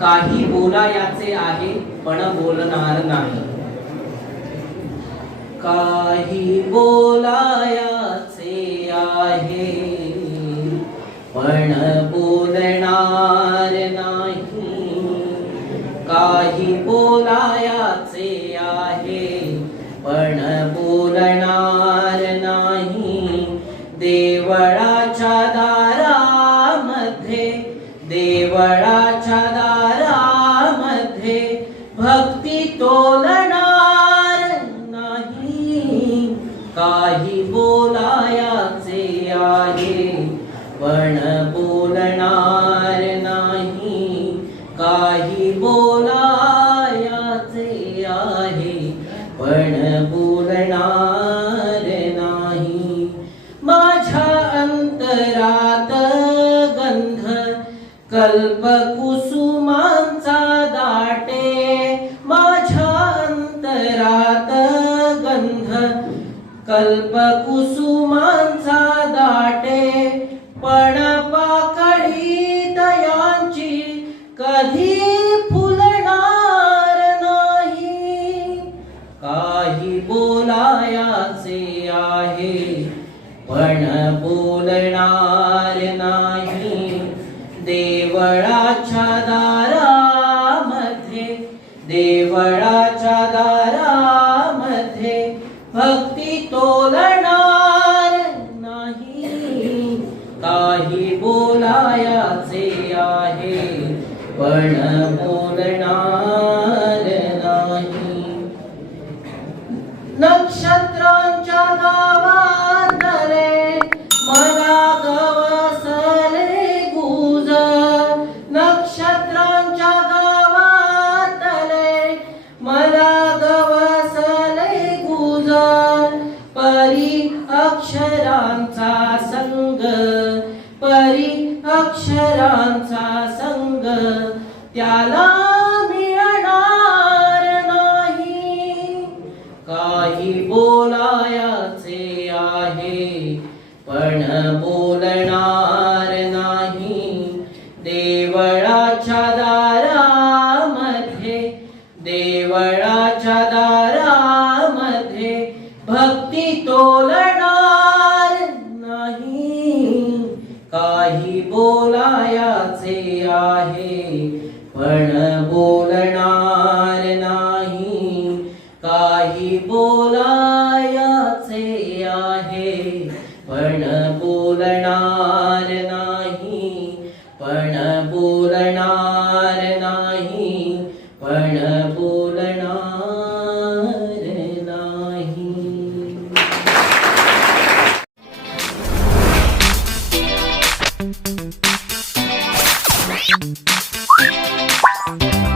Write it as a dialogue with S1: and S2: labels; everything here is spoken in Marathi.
S1: काही बोलायाचे आहे पण बोलणार नाही. काही बोलायाचे आहे पण बोलणार नाही. काही बोलायाचे आहे पण बोलणार नाही. देवळा काही बोलायाचे आहे पण बोलणार नाही. काही बोलायाचे आहे पण बोलणार नाही. माझ्या अंतरात गंध कल्पकुसुमांचा दाटे. माझ्या अंतरात कल्पकुसुमांचा दाटे पण पाकळी दयांची कधी फुलणार नाही. काही बोलायाचे आहे पण बोलणार नाही. देवळाच्या दा भक्ती तोलणार नाही. काही बोलायाचे आहे पण बोलणार नाही. नक्षत्र अक्षरांचा संग. त्याला मिळणार नाही. काही बोलायाचे आहे पण बोलणार नाही. देवळाच्या दारामध्ये देवळाच्या दारामध्ये भक्ती तोलण बोलायाचे आहे पण बोलणार नाही. काही बोलायाचे आहे पण बोलणार नाही. पण बोलणार नाही पण बोलणार नाही.
S2: Thank Thank you.